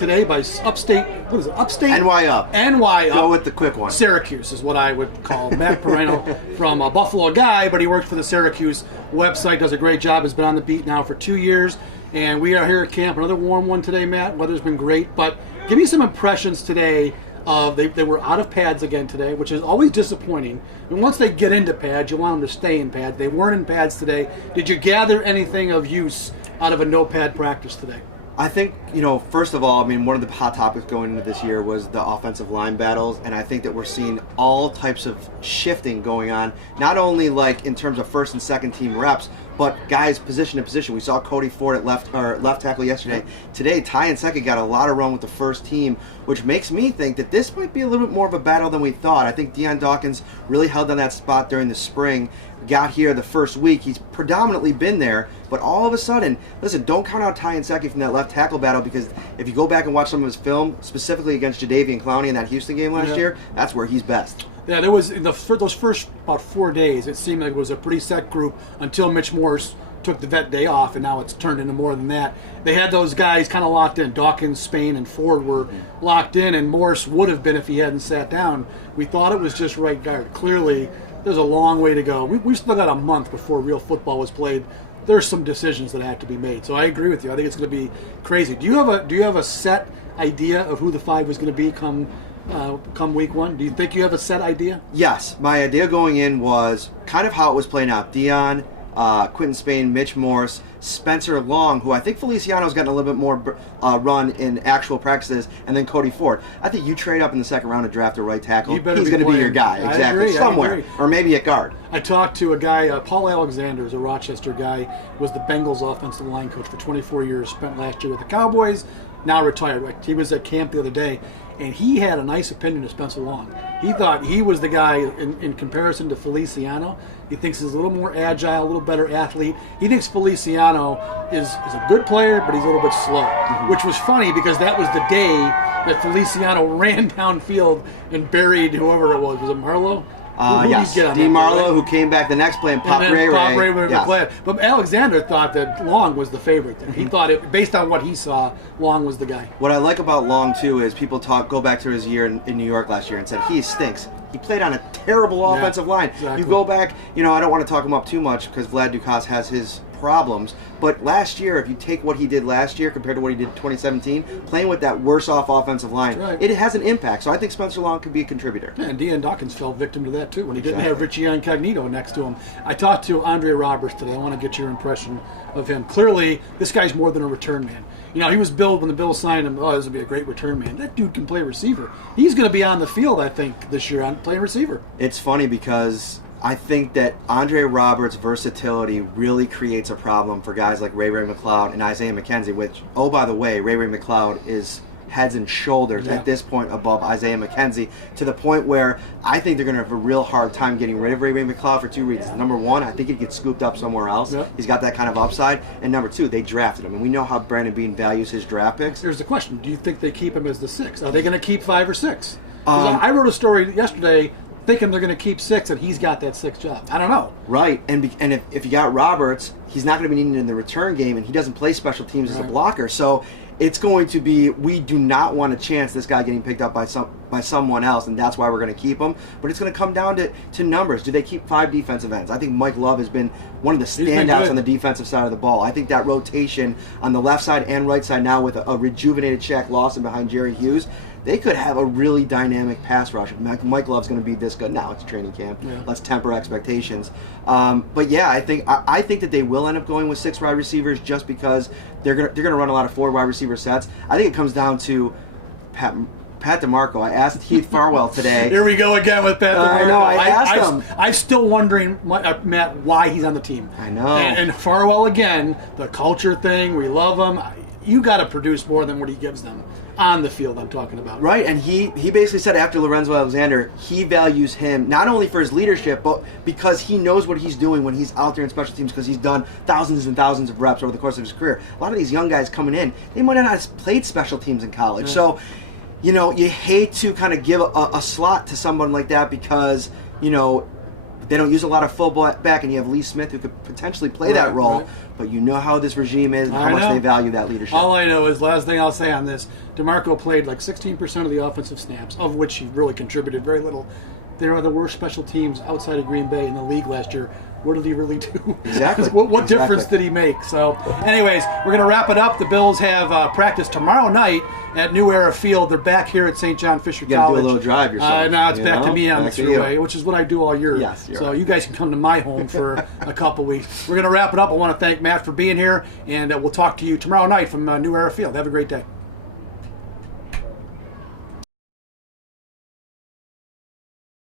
Today by Upstate, what is it? Upstate? NY Up. NY Up. Go with the quick one. Syracuse is what I would call Matt Perino from a Buffalo guy, but he works for the Syracuse website, does a great job, has been on the beat now for 2 years, and we are here at camp. Another warm one today, Matt. Weather's been great, but give me some impressions today of, they were out of pads again today, which is always disappointing. And once they get into pads, you want them to stay in pads. They weren't in pads today. Did you gather anything of use out of a no-pad practice today? I think, first of all, one of the hot topics going into this year was the offensive line battles, and I think that we're seeing all types of shifting going on, not only like in terms of first and second team reps, but guys position to position. We saw Cody Ford at left tackle yesterday. Today, Ty Nsekhe got a lot of run with the first team, which makes me think that this might be a little bit more of a battle than we thought. I think Dion Dawkins really held on that spot during the spring. Got here the first week. He's predominantly been there, but all of a sudden, listen, don't count out Ty Nsekhe from that left tackle battle, because if you go back and watch some of his film, specifically against Jadeveon Clowney in that Houston game last year, that's where he's best. Yeah, there was in those first about 4 days, it seemed like it was a pretty set group until Mitch Morse took the vet day off, and now it's turned into more than that. They had those guys kind of locked in. Dawkins, Spain, and Ford were locked in, and Morse would have been if he hadn't sat down. We thought it was just right guard. Clearly, there's a long way to go. We've still got a month before real football was played. There's some decisions that have to be made. So I agree with you. I think it's going to be crazy. Do you have a set idea of who the five was going to be come week one? Do you think you have a set idea? Yes. My idea going in was kind of how it was playing out. Dion, Quentin Spain, Mitch Morse, Spencer Long, who I think Feliciano's gotten a little bit more run in actual practices, and then Cody Ford. I think you trade up in the second round to draft a right tackle. He's going to be your guy, exactly, somewhere, or maybe at guard. I talked to a guy, Paul Alexander, is a Rochester guy, was the Bengals offensive line coach for 24 years, spent last year with the Cowboys, now retired. He was at camp the other day, and he had a nice opinion of Spencer Long. He thought he was the guy in comparison to Feliciano. He thinks he's a little more agile, a little better athlete. He thinks Feliciano is a good player, but he's a little bit slow, which was funny because that was the day that Feliciano ran downfield and buried whoever it was. Was it Marlowe? Yes, Dean Marlowe, who came back the next play and popped Ray Ray. Yes. But Alexander thought that Long was the favorite there. He thought, based on what he saw, Long was the guy. What I like about Long, too, is people go back to his year in New York last year and said, he stinks. He played on a terrible offensive line. Exactly. You go back, I don't want to talk him up too much because Vlad Ducasse has his problems, but last year, if you take what he did last year compared to what he did in 2017, playing with that worse off offensive line, it has an impact. So I think Spencer Long could be a contributor. Yeah, and Dion Dawkins fell victim to that too when he didn't have Richie Incognito next to him. I talked to Andre Roberts today. I want to get your impression of him. Clearly, this guy's more than a return man. He was billed when the Bills signed him. Oh, this would be a great return man. That dude can play receiver. He's going to be on the field, I think, this year on playing receiver. It's funny because I think that Andre Roberts' versatility really creates a problem for guys like Ray Ray McCloud and Isaiah McKenzie, which, oh, by the way, Ray Ray McCloud is heads and shoulders at this point above Isaiah McKenzie, to the point where I think they're going to have a real hard time getting rid of Ray Ray McCloud for two reasons. Number one, I think he'd get scooped up somewhere else. He's got that kind of upside. And number two, they drafted him. And we know how Brandon Beane values his draft picks. Here's the question. Do you think they keep him as the 6? Are they going to keep 5 or 6? I wrote a story yesterday thinking they're going to keep 6 and he's got that 6th job. I don't know. Right. And if you got Roberts, he's not going to be needed in the return game, and he doesn't play special teams as a blocker. So it's going to be, we do not want to chance this guy getting picked up by someone else, and that's why we're going to keep him. But it's going to come down to numbers. Do they keep 5 defensive ends? I think Mike Love has been one of the standouts on the defensive side of the ball. I think that rotation on the left side and right side now with a rejuvenated Shaq Lawson behind Jerry Hughes, they could have a really dynamic pass rush. Mike Love's going to be this good. Now it's training camp. Let's temper expectations. But yeah, I think that they will end up going with 6 wide receivers just because they're going to run a lot of 4 wide receiver sets. I think it comes down to Pat DeMarco. I asked Heath Farwell today. Here we go again with Pat DeMarco. I know. I asked him. I'm still wondering, Matt, why he's on the team. I know. And Farwell again, the culture thing. We love him. You got to produce more than what he gives them on the field. I'm talking about. Right, and he basically said after Lorenzo Alexander, he values him not only for his leadership, but because he knows what he's doing when he's out there in special teams, because he's done thousands and thousands of reps over the course of his career. A lot of these young guys coming in, they might not have played special teams in college. So, you hate to kind of give a slot to someone like that because, They don't use a lot of fullback, and you have Lee Smith who could potentially play that role. Right. But you know how this regime is and how I much know. they value that leadership. All I know is, last thing I'll say on this, DeMarco played like 16% of the offensive snaps, of which he really contributed very little. They are the worst special teams outside of Green Bay in the league last year. What did he really do? Exactly. what difference did he make? So, anyways, we're going to wrap it up. The Bills have practice tomorrow night at New Era Field. They're back here at St. John Fisher You gotta College. do a little drive yourself. Now it's you back know? to me on Back the to you. throughway, which is what I do all year. Yes, you're so right. you guys can come to my home for a couple weeks. We're going to wrap it up. I want to thank Matt for being here, and we'll talk to you tomorrow night from New Era Field. Have a great day.